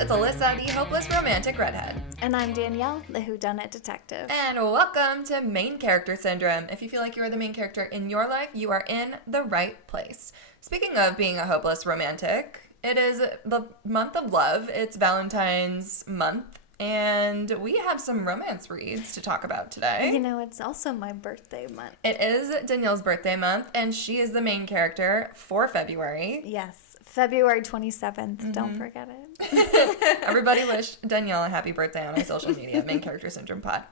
it's Alyssa, the hopeless romantic redhead. And I'm Danielle, the whodunit detective. And welcome to Main Character Syndrome. If you feel like you are the main character in your life, you are in the right place. Speaking of being a hopeless romantic, it is the month of love. It's Valentine's month. And we have some romance reads to talk about today. You know, it's also my birthday month. It is Danielle's birthday month, and she is the main character for February. Yes, February 27th. Don't forget it. Everybody wish Danielle a happy birthday on our social media, Main Character Syndrome Pod.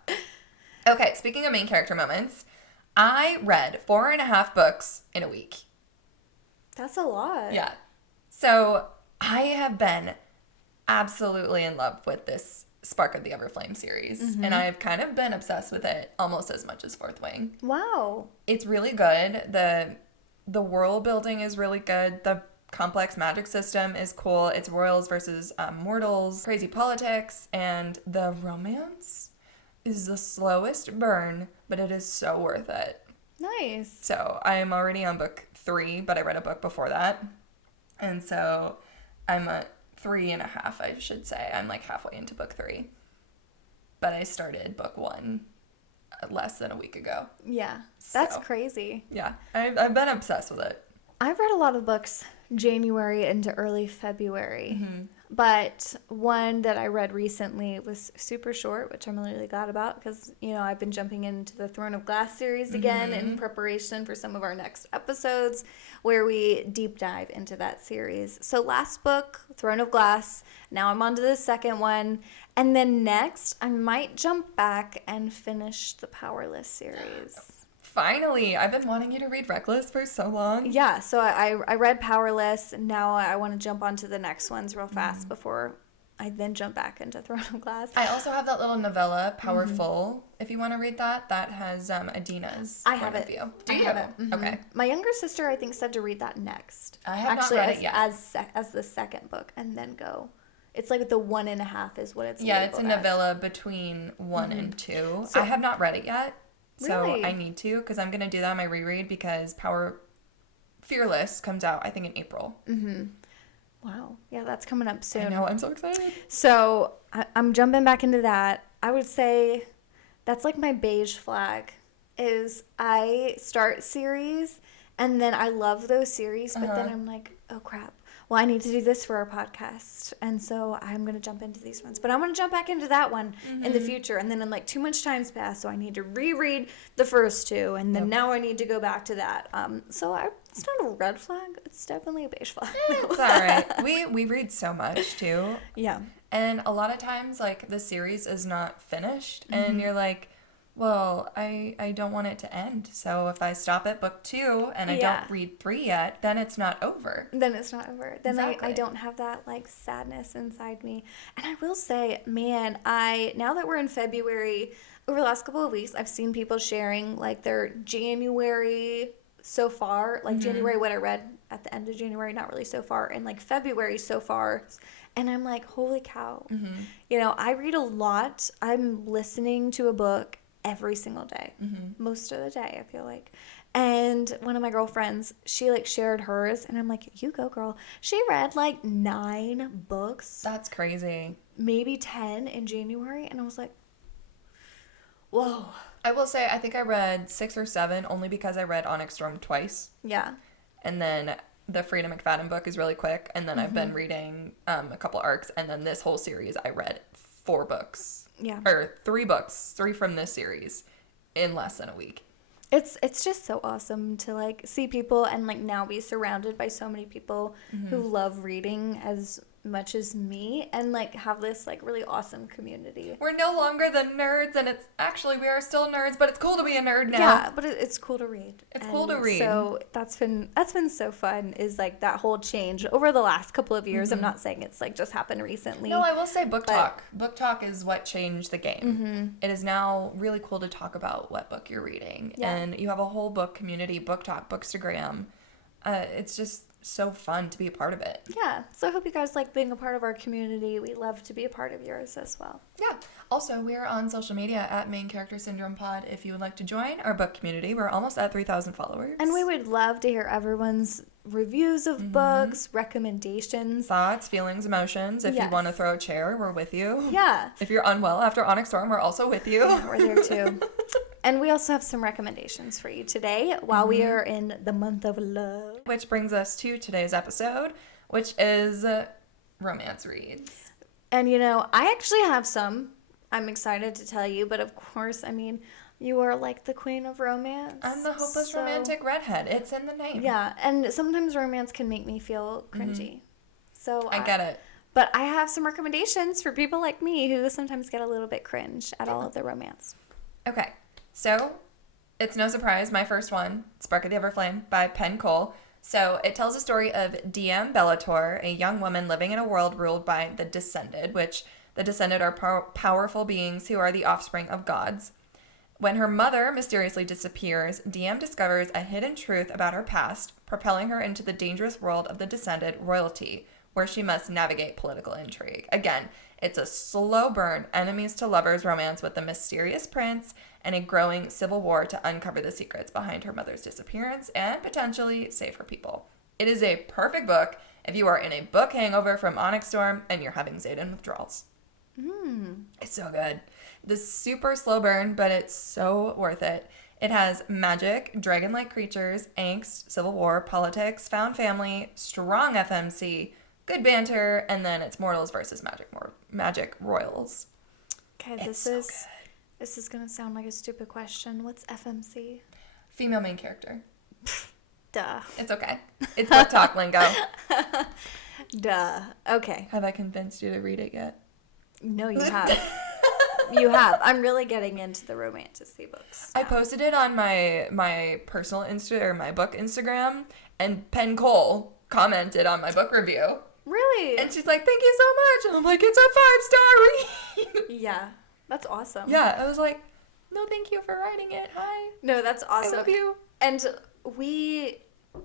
Okay, speaking of main character moments, I read 4.5 books in a week. That's a lot. Yeah. So I have been absolutely in love with this Spark of the Everflame series, and I've kind of been obsessed with it almost as much as Fourth Wing. Wow. It's really good. The world building is really good. The complex magic system is cool. It's royals versus mortals, crazy politics, and the romance is the slowest burn, but it is so worth it. Nice. So I am already on book 3, but I read a book before that, and so I'm at 3.5, I should say. I'm like halfway into book 3. But I started book 1 less than a week ago. Yeah, that's So, crazy. Yeah, I've been obsessed with it. I've read a lot of books January into early February. But one that I read recently was super short, which I'm really glad about because, you know, I've been jumping into the Throne of Glass series again in preparation for some of our next episodes where we deep dive into that series. So last book, Throne of Glass. Now I'm on to the second one. And then next, I might jump back and finish the Powerless series. Finally, I've been wanting you to read Reckless for so long. Yeah, so I read Powerless. Now I want to jump onto the next ones real fast before I then jump back into Throne of Glass. I also have that little novella, Powerful, if you want to read that. That has Adina's I have point of it. view. Do you? have it. Okay. My younger sister, I think, said to read that next. I have Actually, not read it yet. as the second book, and then go. It's like the 1.5 is what it's. Yeah, it's a labeled as. novella between 1 and 2. So- I have not read it yet. So Really? I need to, because I'm going to do that on my reread, because Fearless comes out, I think, in April. Wow. Yeah, that's coming up soon. I know, I'm so excited. So I'm jumping back into that. I would say that's like my beige flag is I start series and then I love those series, but then I'm like, oh crap. Well, I need to do this for our podcast. And so I'm going to jump into these ones. But I'm going to jump back into that one in the future. And then in like too much time's passed, so I need to reread the first 2. And then now I need to go back to that. So it's not a red flag. It's definitely a beige flag. It's all right. We read so much, too. Yeah. And a lot of times, like, the series is not finished. And you're like, well, I don't want it to end. So if I stop at book 2 and I don't read 3 yet, then it's not over. Then it's not over. Then Exactly. I don't have that, like, sadness inside me. And I will say, man, now that we're in February, over the last couple of weeks, I've seen people sharing, like, their January so far, like, January, what I read at the end of January, not really so far, and, like, February so far. And I'm like, holy cow. You know, I read a lot. I'm listening to a book every single day, most of the day, I feel like. And one of my girlfriends, she like shared hers, and I'm like, you go, girl. She read like 9 books, That's crazy. maybe 10 in January, and I was like, whoa. I will say, I think I read 6 or 7 only because I read Onyx Storm twice. Yeah. And then the Frida McFadden book is really quick. And then I've been reading a couple arcs. And then this whole series, I read 4 books. Yeah. Or 3 books, 3 from this series in less than a week. It's just so awesome to like see people and like now be surrounded by so many people who love reading as much as me and like have this like really awesome community. We're no longer the nerds, and it's actually, we are still nerds, but it's cool to be a nerd now. Yeah, but it's cool to read. It's cool to read. So that's been so fun, is like that whole change over the last couple of years. I'm not saying it's like just happened recently. No, I will say book talk. Book talk is what changed the game. It is now really cool to talk about what book you're reading. Yeah. And you have a whole book community, book talk, Bookstagram. It's just so fun to be a part of it. Yeah, so I hope you guys like being a part of our community. We love to be a part of yours as well. Yeah. Also, we're on social media at Main Character Syndrome Pod. If you would like to join our book community, we're almost at 3,000 followers. And we would love to hear everyone's reviews of books, recommendations. Thoughts, feelings, emotions. If you Yes. want to throw a chair, we're with you. Yeah. If you're unwell after Onyx Storm, we're also with you. Yeah, we're there too. And we also have some recommendations for you today while we are in the month of love. Which brings us to today's episode, which is romance reads. And you know, I actually have some. I'm excited to tell you, but of course, I mean, you are like the queen of romance. I'm the hopeless romantic redhead. It's in the name. Yeah, and sometimes romance can make me feel cringy. So I get it. But I have some recommendations for people like me who sometimes get a little bit cringe at all of the romance. Okay, so it's no surprise. My first one, Spark of the Everflame by Penn Cole. So it tells a story of Diem Bellator, a young woman living in a world ruled by the Descended, which the Descended are powerful beings who are the offspring of gods. When her mother mysteriously disappears, Diem discovers a hidden truth about her past, propelling her into the dangerous world of the Descended royalty, where she must navigate political intrigue. Again, it's a slow burn, enemies to lovers romance with the mysterious prince and a growing civil war to uncover the secrets behind her mother's disappearance and potentially save her people. It is a perfect book if you are in a book hangover from Onyx Storm and you're having Xaden withdrawals. It's so good. This super slow burn, but it's so worth it. It has magic, dragon-like creatures, angst, civil war, politics, found family, strong FMC, good banter, and then it's mortals versus magic royals. Okay, It's this is gonna sound like a stupid question. What's FMC? Female main character. Duh. It's okay. It's book talk lingo. Duh. Okay. Have I convinced you to read it yet? No, you have. You have. I'm really getting into the romantasy books. I posted it on my personal my book Instagram, and Penn Cole commented on my book review. Really? And she's like, "Thank you so much." And I'm like, "It's a 5-star read." Yeah. That's awesome. Yeah, I was like, "No, thank you for writing it. Hi. No, that's awesome. I love you." And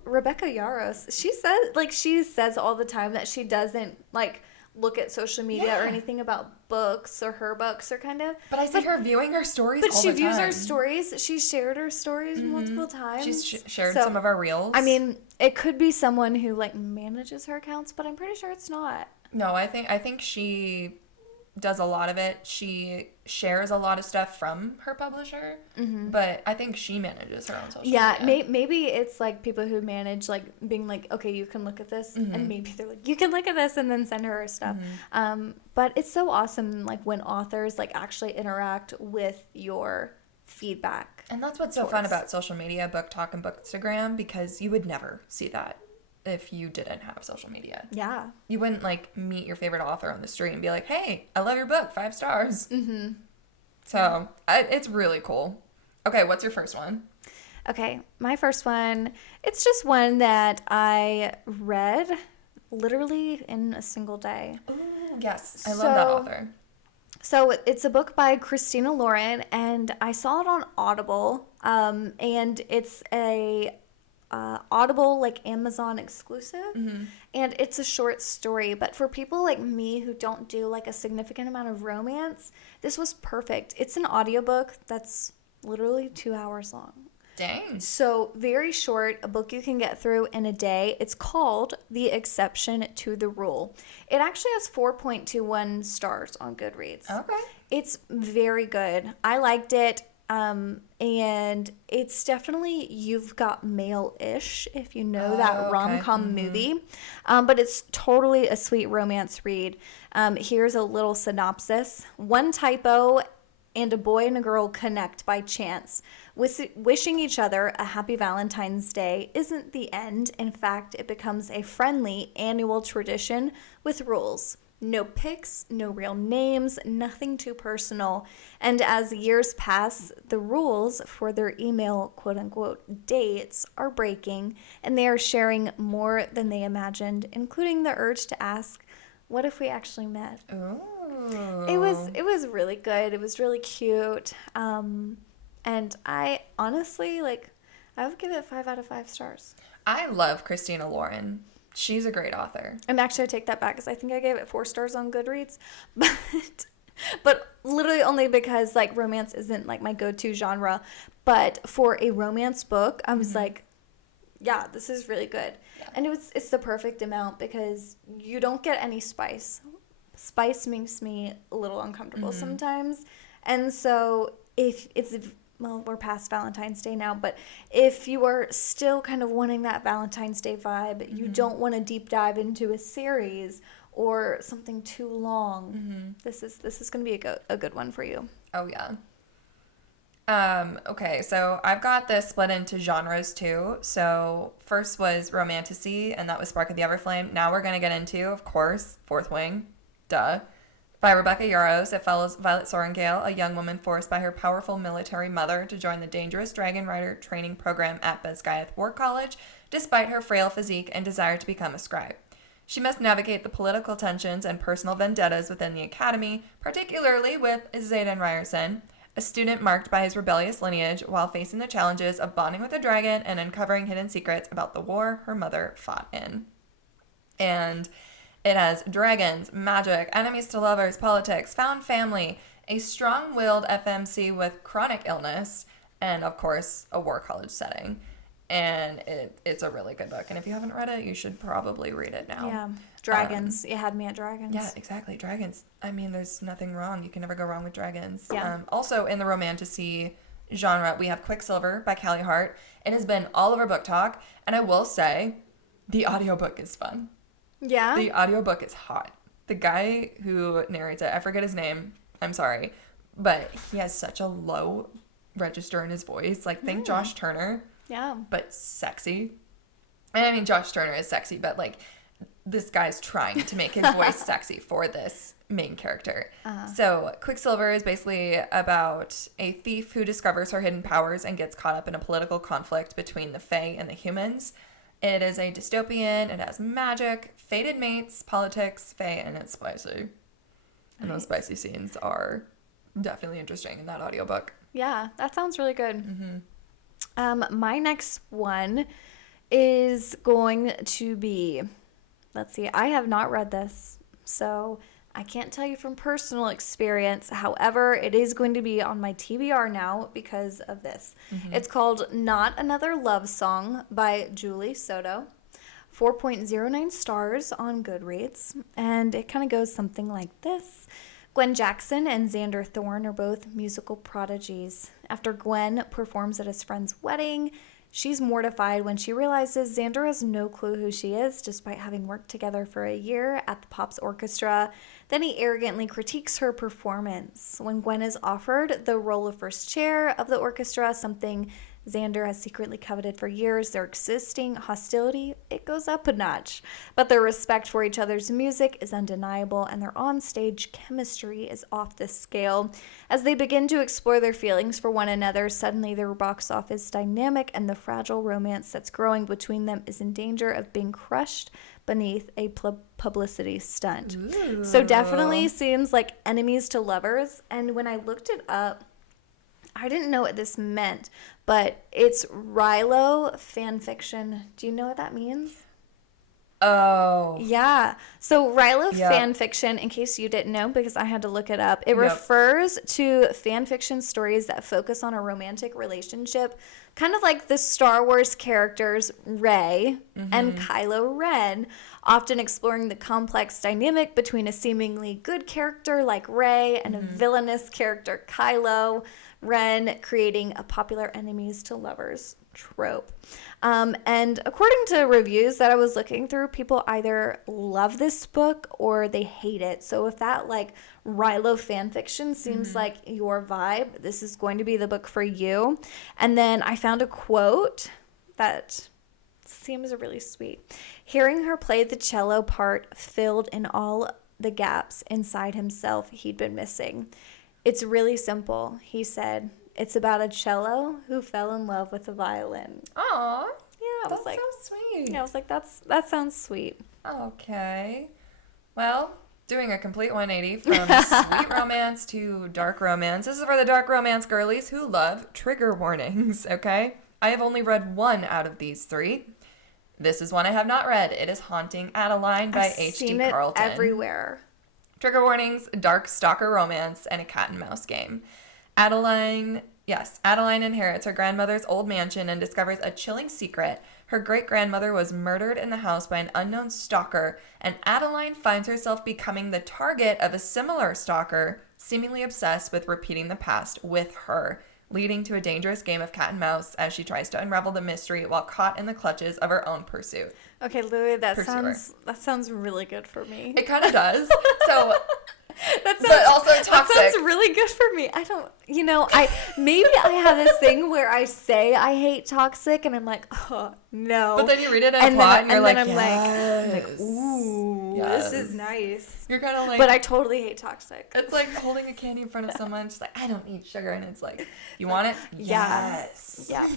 Rebecca Yaros, she says all the time that she doesn't look at social media or anything about books or her books or kind of. But I see her viewing her stories all the time. But she views her stories. She shared her stories multiple times. She's shared some of our reels. I mean, it could be someone who manages her accounts, but I'm pretty sure it's not. No, I think she does a lot of it. She shares a lot of stuff from her publisher, but I think she manages her own social media. Yeah, maybe it's people who manage being okay, you can look at this, and maybe they're you can look at this, and then send her stuff. But it's so awesome when authors actually interact with your feedback. And that's what's so fun about social media, book talk and bookstagram, because you would never see that if you didn't have social media. Yeah. You wouldn't meet your favorite author on the street and be like, "Hey, I love your book, 5 stars." So it's really cool. Okay, what's your first one? Okay, my first one, it's just one that I read literally in a single day. Ooh, yes. I love that author. So it's a book by Christina Lauren, and I saw it on Audible, and it's a Audible Amazon exclusive, and it's a short story, but for people like me who don't do a significant amount of romance, this was perfect. It's an audiobook that's literally 2 hours long. Dang. So very short, a book you can get through in a day. It's called The Exception to the Rule. It actually has 4.21 stars on Goodreads. Okay. It's very good. I liked it. And it's definitely You've Got Mail-ish, if you know that rom-com movie. But it's totally a sweet romance read. Here's a little synopsis. One typo and a boy and a girl connect by chance. Wishing each other a happy Valentine's Day isn't the end. In fact, it becomes a friendly annual tradition with rules. No pics, no real names, nothing too personal. And as years pass, the rules for their email quote-unquote dates are breaking, and they are sharing more than they imagined, including the urge to ask, what if we actually met? Ooh. It was really good. It was really cute. And I honestly, I would give it 5 out of 5 stars. I love Christina Lauren. She's a great author. And actually, I take that back because I think I gave it 4 stars on Goodreads. But literally only because, romance isn't, my go-to genre. But for a romance book, I was yeah, this is really good. Yeah. And it's the perfect amount because you don't get any spice. Spice makes me a little uncomfortable sometimes. And so if it's, well, we're past Valentine's Day now, but if you are still kind of wanting that Valentine's Day vibe, you don't want to deep dive into a series or something too long, this is going to be a good one for you. Oh, yeah. Okay, so I've got this split into genres too. So first was romantasy, and that was Spark of the Everflame. Now we're going to get into, of course, Fourth Wing. Duh. By Rebecca Yarros, it follows Violet Sorrengail, a young woman forced by her powerful military mother to join the dangerous Dragon Rider training program at Bezgaeth War College, despite her frail physique and desire to become a scribe. She must navigate the political tensions and personal vendettas within the academy, particularly with Xaden Ryerson, a student marked by his rebellious lineage, while facing the challenges of bonding with a dragon and uncovering hidden secrets about the war her mother fought in. And it has dragons, magic, enemies to lovers, politics, found family, a strong-willed FMC with chronic illness, and, of course, a war college setting. And it's a really good book. And if you haven't read it, you should probably read it now. Yeah. Dragons. You had me at dragons. Yeah, exactly. Dragons. I mean, there's nothing wrong. You can never go wrong with dragons. Yeah. Also, in the romantasy genre, we have Quicksilver by Callie Hart. It has been all over Book Talk. And I will say, the audiobook is fun. Yeah? The audiobook is hot. The guy who narrates it, I forget his name. I'm sorry. But he has such a low register in his voice. Like, think Josh Turner. Yeah. But sexy. And I mean, Josh Turner is sexy, but like this guy's trying to make his voice sexy for this main character. So Quicksilver is basically about a thief who discovers her hidden powers and gets caught up in a political conflict between the Fae and the humans. It is a dystopian. It has magic, fated mates, politics, Fae, and it's spicy. And those spicy scenes are definitely interesting in that audiobook. Yeah, that sounds really good. My next one is going to be, let's see, I have not read this, so I can't tell you from personal experience. However, it is going to be on my TBR now because of this. It's called Not Another Love Song by Julie Soto. 4.09 stars on Goodreads, and it kind of goes something like this. Gwen Jackson and Xander Thorne are both musical prodigies. After Gwen performs at his friend's wedding, she's mortified when she realizes Xander has no clue who she is, despite having worked together for a year at the Pops Orchestra. Then he arrogantly critiques her performance. When Gwen is offered the role of first chair of the orchestra, something Xander has secretly coveted for years, their existing hostility, it goes up a notch. But their respect for each other's music is undeniable, and their on-stage chemistry is off the scale. As they begin to explore their feelings for one another, suddenly their box office dynamic and the fragile romance that's growing between them is in danger of being crushed beneath a publicity stunt. Ooh. So definitely seems like enemies to lovers, and when I looked it up, I didn't know what this meant, but it's Rilo fan fiction. Do you know what that means? Oh. Yeah. So Rilo Yep. fan fiction, in case you didn't know, because I had to look it up, it refers to fan fiction stories that focus on a romantic relationship, kind of like the Star Wars characters Rey and Kylo Ren, often exploring the complex dynamic between a seemingly good character like Rey and a villainous character Kylo Ren, creating a popular enemies to lovers trope. And according to reviews that I was looking through, people either love this book or they hate it. So if that like Rilo fan fiction seems like your vibe, this is going to be the book for you. And then I found a quote that seems really sweet. Hearing her play the cello part filled in all the gaps inside himself he'd been missing. It's really simple, he said. It's about a cello who fell in love with a violin. Aw. Yeah, That's so sweet. Yeah, I was like, that sounds sweet. Okay. Well, doing a complete 180 from sweet romance to dark romance. This is for the dark romance girlies who love trigger warnings, okay? I have only read one out of these three. This is one I have not read. It is Haunting Adeline by H.D. Carlton. Everywhere. Trigger warnings, dark stalker romance, and a cat and mouse game. Adeline Yes, Adeline inherits her grandmother's old mansion and discovers a chilling secret. Her great-grandmother was murdered in the house by an unknown stalker, and Adeline finds herself becoming the target of a similar stalker, seemingly obsessed with repeating the past with her, leading to a dangerous game of cat and mouse as she tries to unravel the mystery while caught in the clutches of her own pursuit. Okay, Louie, that Pursuer. sounds really good for me. It kind of does. So, But also toxic. That sounds really good for me. I don't, maybe I have this thing where I say I hate toxic and I'm like, oh, no. But then you read it in a plot and you're like, I'm yes. like, ooh, Yes. this is nice. You're kind of like. But I totally hate toxic. It's like holding a candy in front of someone. She's like, I don't need sugar. And it's like, you want it? Yes. Yeah.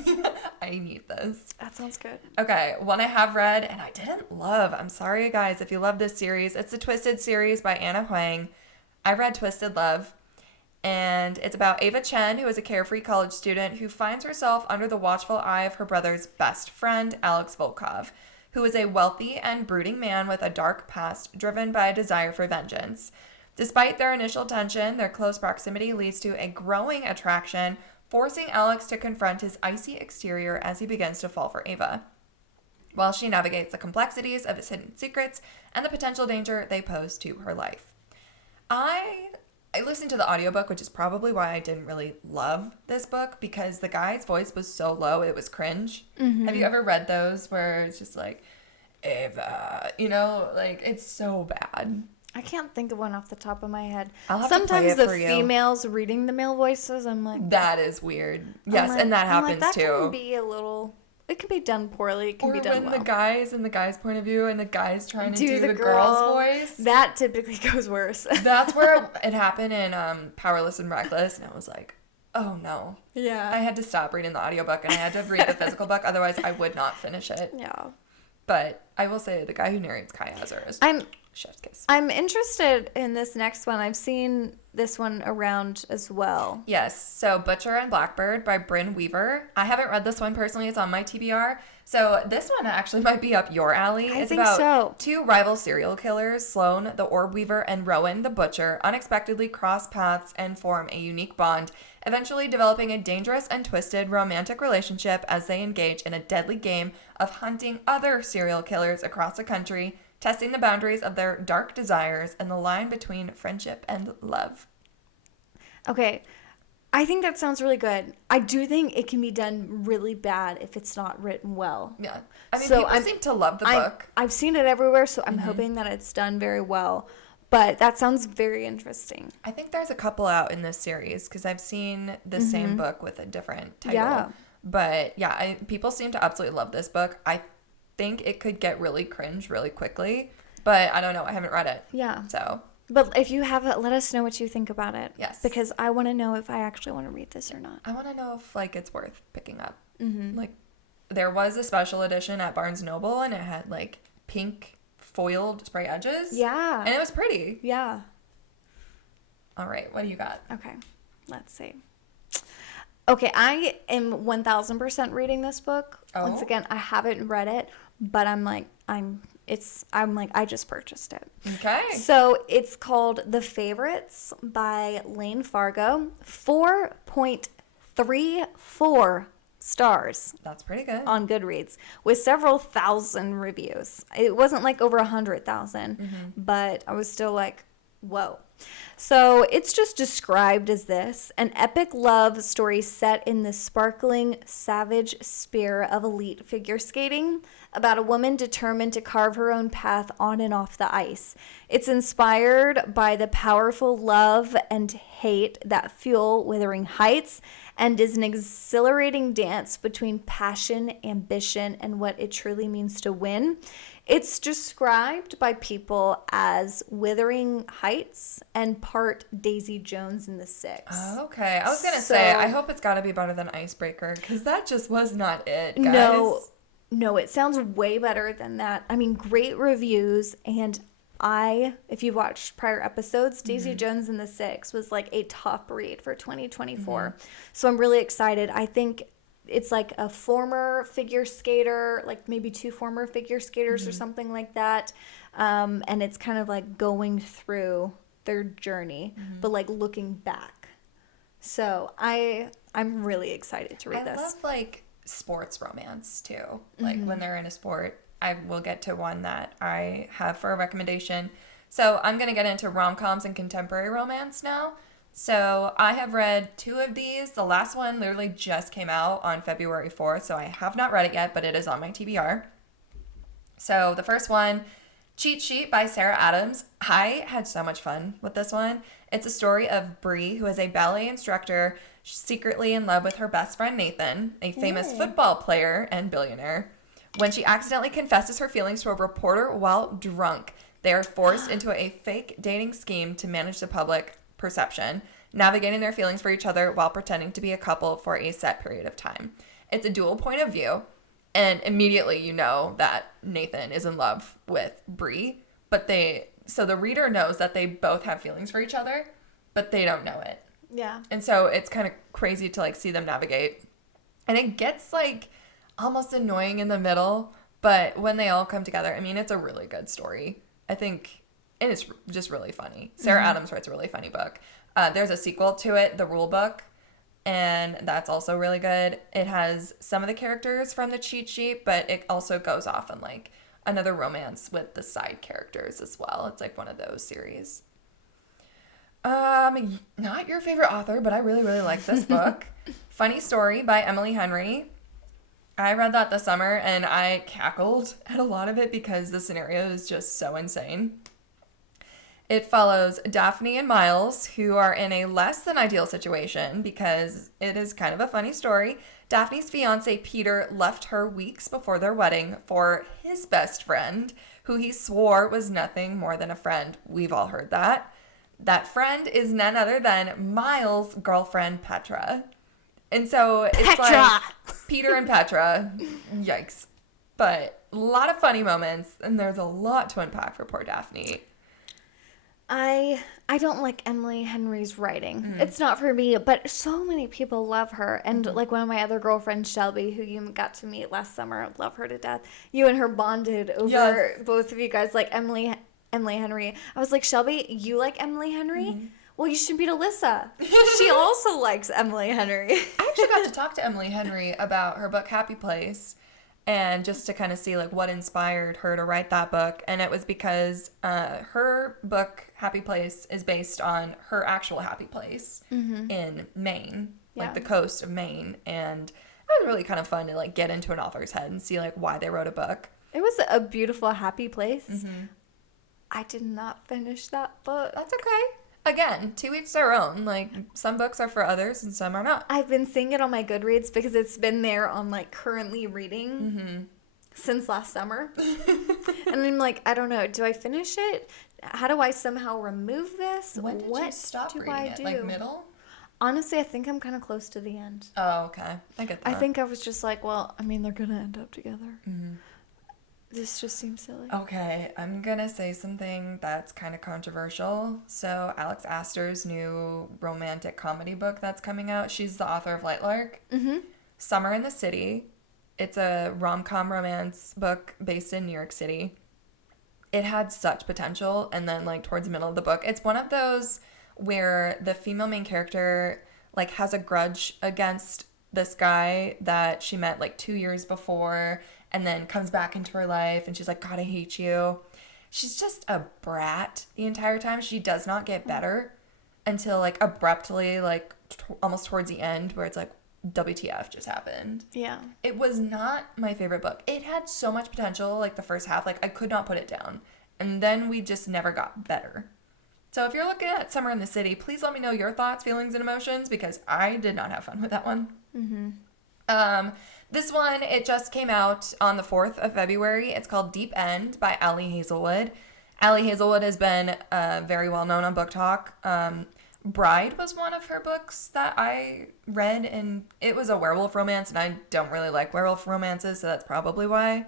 I need this. That sounds good. Okay, one I have read and I didn't love. I'm sorry, guys, if you love this series. It's the Twisted series by Anna Huang. I read Twisted Love, and it's about Ava Chen, who is a carefree college student who finds herself under the watchful eye of her brother's best friend, Alex Volkov, who is a wealthy and brooding man with a dark past driven by a desire for vengeance. Despite their initial tension, their close proximity leads to a growing attraction, forcing Alex to confront his icy exterior as he begins to fall for Ava, while she navigates the complexities of his hidden secrets and the potential danger they pose to her life. I listened to the audiobook, which is probably why I didn't really love this book, because the guy's voice was so low, it was cringe. Mm-hmm. Have you ever read those where it's just like, Ava, like, it's so bad. I can't think of one off the top of my head. Sometimes the females reading the male voices, I'm like... That is weird. Yes, and that happens that too. That can be a little... It can be done poorly. It can be done well. Or when the guy's in the guy's point of view and the guy's trying to do the girl's voice. That typically goes worse. That's where it happened in Powerless and Reckless. And I was like, oh no. Yeah. I had to stop reading the audiobook and I had to read the physical book. Otherwise, I would not finish it. Yeah. But I will say the guy who narrates Kai Hazard is chef's kiss. I'm interested in this next one. I've seen this one around as well. Yes. So Butcher and Blackbird by Brynn Weaver. I haven't read this one personally. It's on my TBR. So this one actually might be up your alley. I it's think about so. Two rival serial killers, Sloane the Orb Weaver and Rowan the Butcher, unexpectedly cross paths and form a unique bond, eventually developing a dangerous and twisted romantic relationship as they engage in a deadly game of hunting other serial killers across the country, testing the boundaries of their dark desires and the line between friendship and love. Okay, I think that sounds really good. I do think it can be done really bad if it's not written well. Yeah. I mean, people seem to love the book. I've seen it everywhere, so I'm hoping that it's done very well. But that sounds very interesting. I think there's a couple out in this series because I've seen the same book with a different title. Yeah. But yeah, people seem to absolutely love this book. I think it could get really cringe really quickly, but I don't know. I haven't read it. Yeah. So. But if you have it, let us know what you think about it. Yes. Because I want to know if I actually want to read this or not. I want to know if it's worth picking up. Mm-hmm. There was a special edition at Barnes & Noble and it had pink foiled spray edges. Yeah. And it was pretty. Yeah. All right. What do you got? Okay. Let's see. Okay, I am 1000% reading this book. Oh. Once again, I haven't read it, but I just purchased it. Okay. So it's called The Favorites by Lane Fargo. 4.34 stars. That's pretty good. On Goodreads with several thousand reviews. It wasn't over 100,000, but I was still whoa. So it's just described as this: an epic love story set in the sparkling, savage sphere of elite figure skating about a woman determined to carve her own path on and off the ice. It's inspired by the powerful love and hate that fuel Wuthering Heights and is an exhilarating dance between passion, ambition, and what it truly means to win. It's described by people as Wuthering Heights and part Daisy Jones and the Six. Oh, okay. I was going to say, I hope it's got to be better than Icebreaker, because that just was not it, guys. No, it sounds way better than that. I mean, great reviews, and if you've watched prior episodes, Daisy Jones and the Six was a top read for 2024. So I'm really excited. I think it's a former figure skater, maybe two former figure skaters or something like that. And it's kind of going through their journey, but looking back. So I'm I'm really excited to read this. I love, like, sports romance, too. Like, when they're in a sport. I will get to one that I have for a recommendation. So I'm going to get into rom-coms and contemporary romance now. So I have read 2 of these. The last one literally just came out on February 4th, so I have not read it yet, but it is on my TBR. So the first one, Cheat Sheet by Sarah Adams. I had so much fun with this one. It's a story of Bree, who is a ballet instructor, secretly in love with her best friend Nathan, a famous football player and billionaire. When she accidentally confesses her feelings to a reporter while drunk, they are forced into a fake dating scheme to manage the public perception, navigating their feelings for each other while pretending to be a couple for a set period of time. It's a dual point of view, and immediately you know that Nathan is in love with Bree, so the reader knows that they both have feelings for each other, but they don't know it. Yeah. And so it's kind of crazy to, like, see them navigate. And it gets, like, almost annoying in the middle, but when they all come together, I mean, it's a really good story. I think, and it's just really funny. Sarah Adams writes a really funny book. There's a sequel to it, The Rule Book, and that's also really good. It has some of the characters from the cheat sheet, but it also goes off on, like, another romance with the side characters as well. It's, like, one of those series. Not your favorite author, but I really, really like this book. Funny Story by Emily Henry. I read that this summer, and I cackled at a lot of it because the scenario is just so insane. It follows Daphne and Miles, who are in a less than ideal situation because it is kind of a funny story. Daphne's fiance, Peter, left her weeks before their wedding for his best friend, who he swore was nothing more than a friend. We've all heard that. That friend is none other than Miles' girlfriend, Petra. And so it's like Peter and Petra. Yikes. But a lot of funny moments, and there's a lot to unpack for poor Daphne. I don't like Emily Henry's writing. It's not for me, but so many people love her. And like one of my other girlfriends, Shelby, who you got to meet last summer, love her to death. You and her bonded over both of you guys like Emily Henry. I was like, Shelby, you like Emily Henry? Well, you should meet Alyssa. She also likes Emily Henry. I actually got to talk to Emily Henry about her book Happy Place, and just to kind of see like what inspired her to write that book. And it was because her book Happy Place is based on her actual happy place in Maine, like the coast of Maine. And it was really kind of fun to like get into an author's head and see like why they wrote a book. It was a beautiful, happy place. I did not finish that book. That's okay. Again, to each their own. Like, some books are for others and some are not. I've been seeing it on my Goodreads because it's been there on, like, currently reading since last summer. And I'm like, I don't know. Do I finish it? How do I somehow remove this? When did you stop reading it? Like, middle? Honestly, I think I'm kind of close to the end. Oh, okay. I get that. I think I was just like, well, I mean, they're going to end up together. This just seems silly. Okay, I'm going to say something that's kind of controversial. So, Alex Astor's new romantic comedy book that's coming out, she's the author of Lightlark. Summer in the City. It's a rom-com romance book based in New York City. It had such potential, and then, like, towards the middle of the book, it's one of those where the female main character, like, has a grudge against this guy that she met, like, 2 years before, and then comes back into her life, and she's like, God, I hate you. She's just a brat the entire time. She does not get better until, like, abruptly, like, almost towards the end, where it's like, WTF just happened. Yeah. It was not my favorite book. It had so much potential, like, the first half. Like, I could not put it down. And then we just never got better. So if you're looking at Summer in the City, please let me know your thoughts, feelings, and emotions, because I did not have fun with that one. This one, it just came out on the 4th of February. It's called Deep End by Ali Hazelwood. Ali Hazelwood has been very well known on Book Talk. Bride was one of her books that I read, and it was a werewolf romance, and I don't really like werewolf romances, so that's probably why.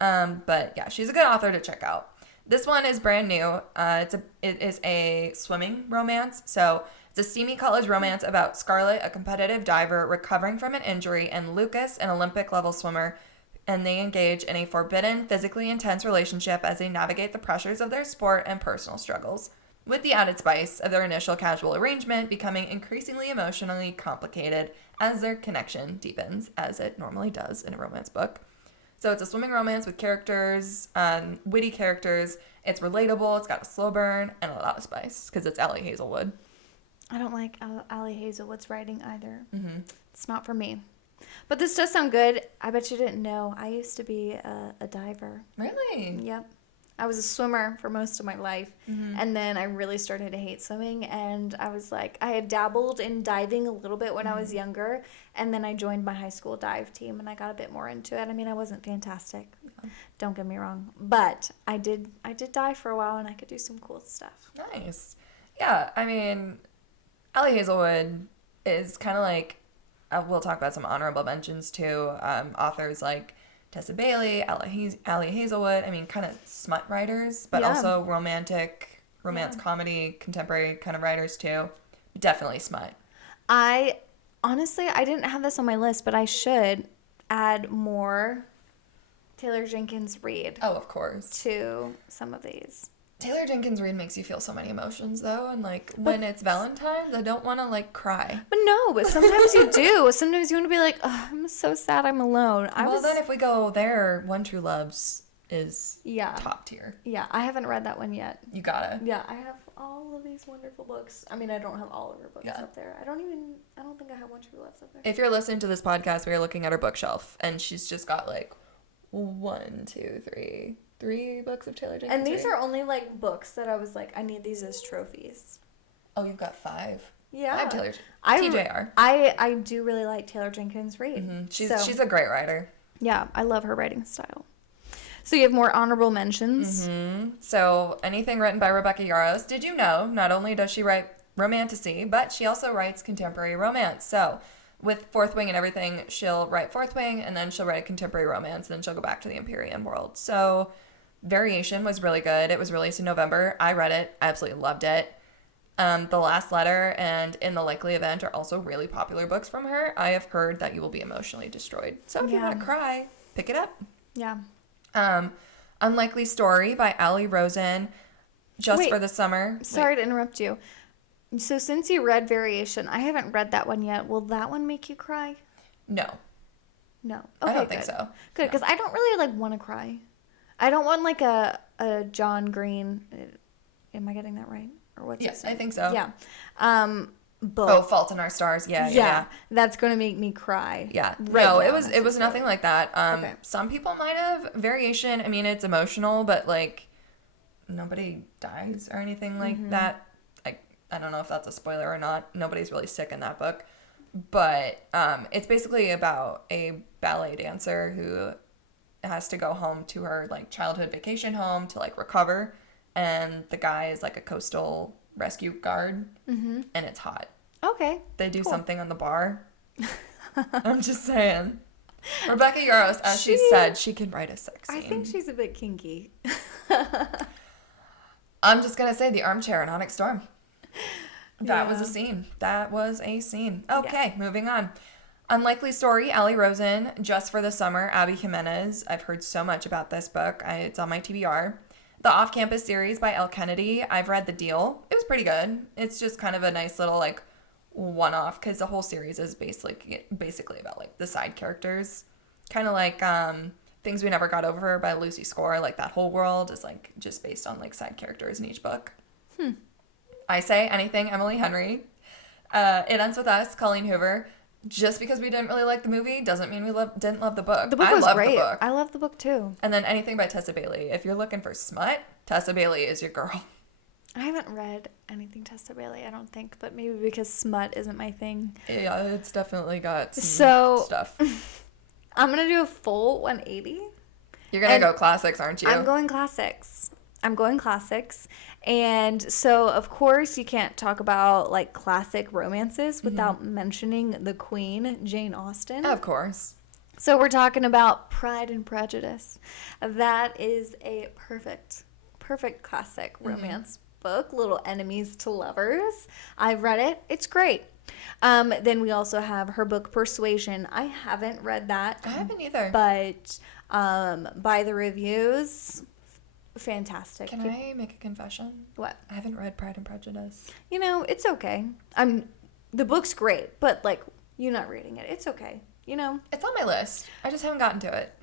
But yeah, she's a good author to check out. This one is brand new. It is a swimming romance, so it's a steamy college romance about Scarlett, a competitive diver recovering from an injury, and Lucas, an Olympic-level swimmer, and they engage in a forbidden, physically intense relationship as they navigate the pressures of their sport and personal struggles, with the added spice of their initial casual arrangement becoming increasingly emotionally complicated as their connection deepens, as it normally does in a romance book. So it's a swimming romance with characters, witty characters. It's relatable. It's got a slow burn and a lot of spice because it's Allie Hazelwood. I don't like Allie Hazelwood's writing either. Mm-hmm. It's not for me. But this does sound good. I bet you didn't know. I used to be a diver. Really? Yep. I was a swimmer for most of my life. Mm-hmm. And then I really started to hate swimming. And I was like, I had dabbled in diving a little bit when I was younger. And then I joined my high school dive team and I got a bit more into it. I mean, I wasn't fantastic. Yeah. Don't get me wrong. But I did dive for a while and I could do some cool stuff. Nice. Yeah, I mean, Allie Hazelwood is kind of like, we'll talk about some honorable mentions too. Authors like Tessa Bailey, Allie Hazelwood. I mean, kind of smut writers, but also romance comedy, contemporary kind of writers too. Definitely smut. Honestly, I didn't have this on my list, but I should add more Taylor Jenkins Reid. Oh, of course. To some of these. Taylor Jenkins Reid makes you feel so many emotions, though, and, like, when it's Valentine's, I don't want to, like, cry. But sometimes you do. Sometimes you want to be like, oh, I'm so sad I'm alone. Then if we go there, One True Loves is top tier. Yeah, I haven't read that one yet. You gotta. Yeah, I have all of these wonderful books. I mean, I don't have all of her books up there. I don't think I have One True Loves up there. If you're listening to this podcast, we are looking at her bookshelf, and she's just got, like, 3 books of Taylor Jenkins. And these are only like books that I was like, I need these as trophies. Oh, you've got 5. Yeah. 5 TJR. I do really like Taylor Jenkins Reid. Mm-hmm. She's a great writer. Yeah, I love her writing style. So you have more honorable mentions. Mm-hmm. So anything written by Rebecca Yarros. Did you know not only does she write romantasy, but she also writes contemporary romance. So with Fourth Wing and everything, she'll write Fourth Wing, and then she'll write a contemporary romance, and then she'll go back to the Empyrean world. So Variation was really good. It was released in November. I read it. I absolutely loved it. The Last Letter and In the Likely Event are also really popular books from her. I have heard that you will be emotionally destroyed. So if you want to cry, pick it up. Yeah. Unlikely Story by Allie Rosen, Just for the Summer. Sorry to interrupt you. So since you read Variation, I haven't read that one yet. Will that one make you cry? No. Okay, I don't think so. Good, because I don't really want to cry. I don't want like a John Green. Am I getting that right? Or what's Yes, I think so. Yeah. Book. Fault in Our Stars. Yeah. That's going to make me cry. Yeah. Right no, now, it was nothing like that. Okay. Some people might have. Variation, I mean, it's emotional, but like nobody dies or anything like that. I don't know if that's a spoiler or not. Nobody's really sick in that book. But it's basically about a ballet dancer who has to go home to her like childhood vacation home to like recover, and the guy is like a coastal rescue guard, and it's hot. Okay. They do something on the bar. I'm just saying. Rebecca Yarros, as she said, she can write a sex scene. I think she's a bit kinky. I'm just gonna say The Armchair in Onyx Storm. That was a scene. Okay, moving on. Unlikely Story, Allie Rosen, Just for the Summer, Abby Jimenez. I've heard so much about this book. It's on my TBR. The Off-Campus series by Elle Kennedy. I've read The Deal. It was pretty good. It's just kind of a nice little like one-off because the whole series is basically about like the side characters. Kind of like Things We Never Got Over by Lucy Score. Like that whole world is like just based on like side characters in each book. I Say Anything, Emily Henry. It Ends With Us, Colleen Hoover. Just because we didn't really like the movie doesn't mean we didn't love the book. The book was great. The book. I love the book too. And then anything by Tessa Bailey. If you're looking for smut, Tessa Bailey is your girl. I haven't read anything Tessa Bailey, I don't think, but maybe because smut isn't my thing. Yeah, it's definitely got some stuff. I'm going to do a full 180. You're going to go classics, aren't you? I'm going classics. And so, of course, you can't talk about like classic romances without mentioning the queen, Jane Austen. Of course. So we're talking about Pride and Prejudice. That is a perfect classic romance book, little enemies to lovers. I've read it. It's great. Then we also have her book Persuasion. I haven't read that. I haven't either. But by the reviews, fantastic. Can I make a confession? What? I haven't read Pride and Prejudice. You know, it's okay. The book's great, but like you not reading it. It's okay. You know? It's on my list. I just haven't gotten to it.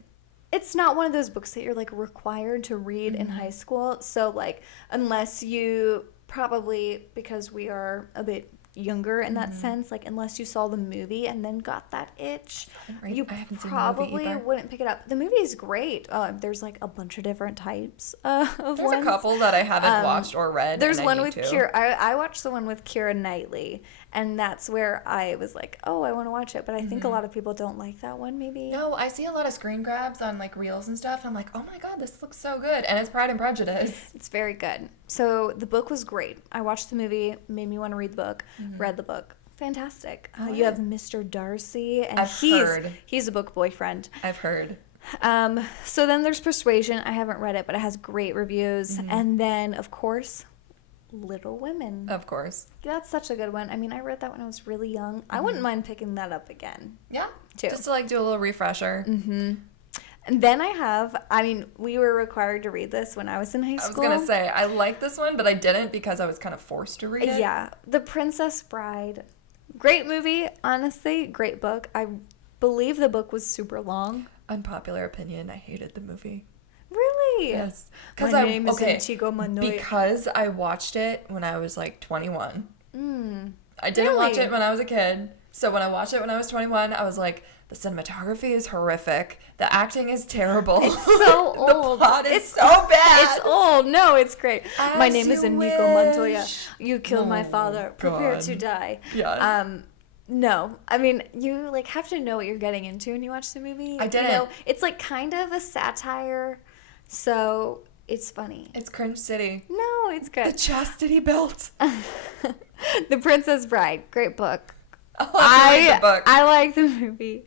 It's not one of those books that you're, like, required to read in high school. So, like, unless you probably, because we are a bit younger in that sense, like, unless you saw the movie and then got that itch, you probably wouldn't pick it up. The movie is great. There's, like, a bunch of different types of There's ones. a couple that I haven't watched or read. There's one with Keira. I watched the one with Keira Knightley, and that's where I was like, oh, I want to watch it. But I think a lot of people don't like that one, maybe. No, I see a lot of screen grabs on, like, reels and stuff. And I'm like, oh my god, this looks so good. And it's Pride and Prejudice. It's very good. So the book was great. I watched the movie, made me want to read the book, read the book. Fantastic. You have Mr. Darcy, and he's a book boyfriend. I've heard. So then there's Persuasion. I haven't read it, but it has great reviews. And then, of course, Little Women. Of course. That's such a good one. I mean, I read that when I was really young. I wouldn't mind picking that up again. Yeah. Too. Just to, like, do a little refresher. And then we were required to read this when I was in high school. I was going to say, I like this one, but I didn't because I was kind of forced to read it. Yeah. The Princess Bride. Great movie, honestly. Great book. I believe the book was super long. Unpopular opinion, I hated the movie. Really? Yes. My name is Antigua Manoy. Because I watched it when I was, like, 21. I didn't watch it when I was a kid. So when I watched it when I was 21, I was like, the cinematography is horrific. The acting is terrible. It's so old. The plot is so bad. It's old. No, it's great. As My name is you Inigo Montoya. wish. You killed my father. Prepare God. to die. Yeah. No. I mean, you, like, have to know what you're getting into when you watch the movie. I didn't. You know, it's, like, kind of a satire, so it's funny. It's Cringe City. No, it's good. The Chastity Belt. The Princess Bride. Great book. I like the movie.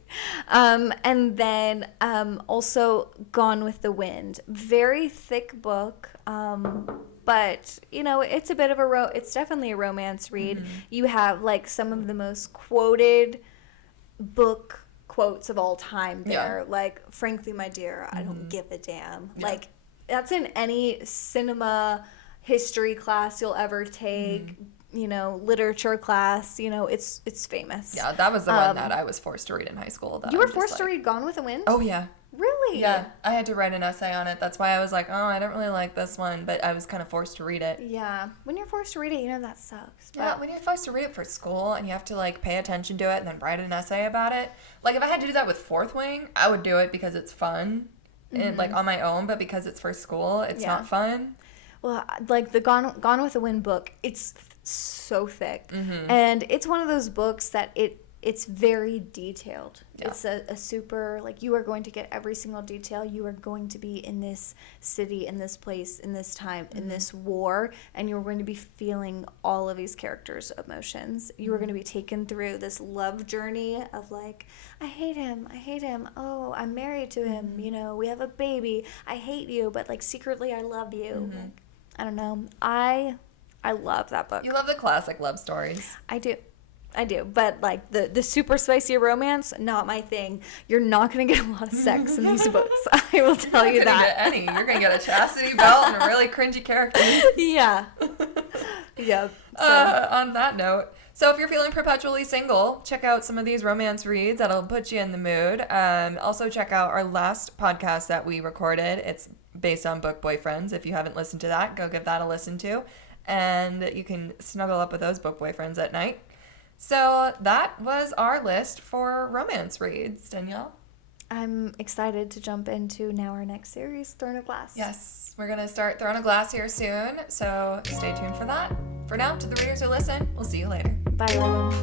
And then also Gone with the Wind. Very thick book. But, you know, it's a bit of it's definitely a romance read. You have, like, some of the most quoted book quotes of all time there. Yeah. Like, frankly, my dear, I don't give a damn. Yeah. Like, that's in any cinema history class you'll ever take. You know, literature class, you know, it's famous. Yeah, that was the one that I was forced to read in high school. You were forced to read Gone with the Wind? Oh, yeah. Really? Yeah, I had to write an essay on it. That's why I was like, oh, I don't really like this one, but I was kind of forced to read it. Yeah. When you're forced to read it, you know, that sucks. But yeah, when you're forced to read it for school and you have to, like, pay attention to it and then write an essay about it. Like, if I had to do that with Fourth Wing, I would do it because it's fun, and, like, on my own, but because it's for school, it's not fun. Well, like, the Gone with the Wind book, it's so thick. And it's one of those books that it's very detailed. Yeah. It's a super, like, you are going to get every single detail. You are going to be in this city, in this place, in this time, in this war, and you're going to be feeling all of these characters' emotions. You are going to be taken through this love journey of, like, I hate him, oh, I'm married to him, you know, we have a baby, I hate you, but, like, secretly I love you. Like, I don't know. I love that book. You love the classic love stories. I do. But, like, the super spicy romance, not my thing. You're not going to get a lot of sex in these books. I will tell you that. You're not going to get any. You're going to get a chastity belt and a really cringy character. Yeah. Yeah. On that note, so if you're feeling perpetually single, check out some of these romance reads. That'll put you in the mood. Also, check out our last podcast that we recorded. It's based on book boyfriends. If you haven't listened to that, go give that a listen to. And you can snuggle up with those book boyfriends at night. So that was our list for romance reads. Danielle? I'm excited to jump into now our next series, Throne of Glass. Yes, we're going to start Throne of Glass here soon. So stay tuned for that. For now, to the readers who listen, we'll see you later. Bye, everyone.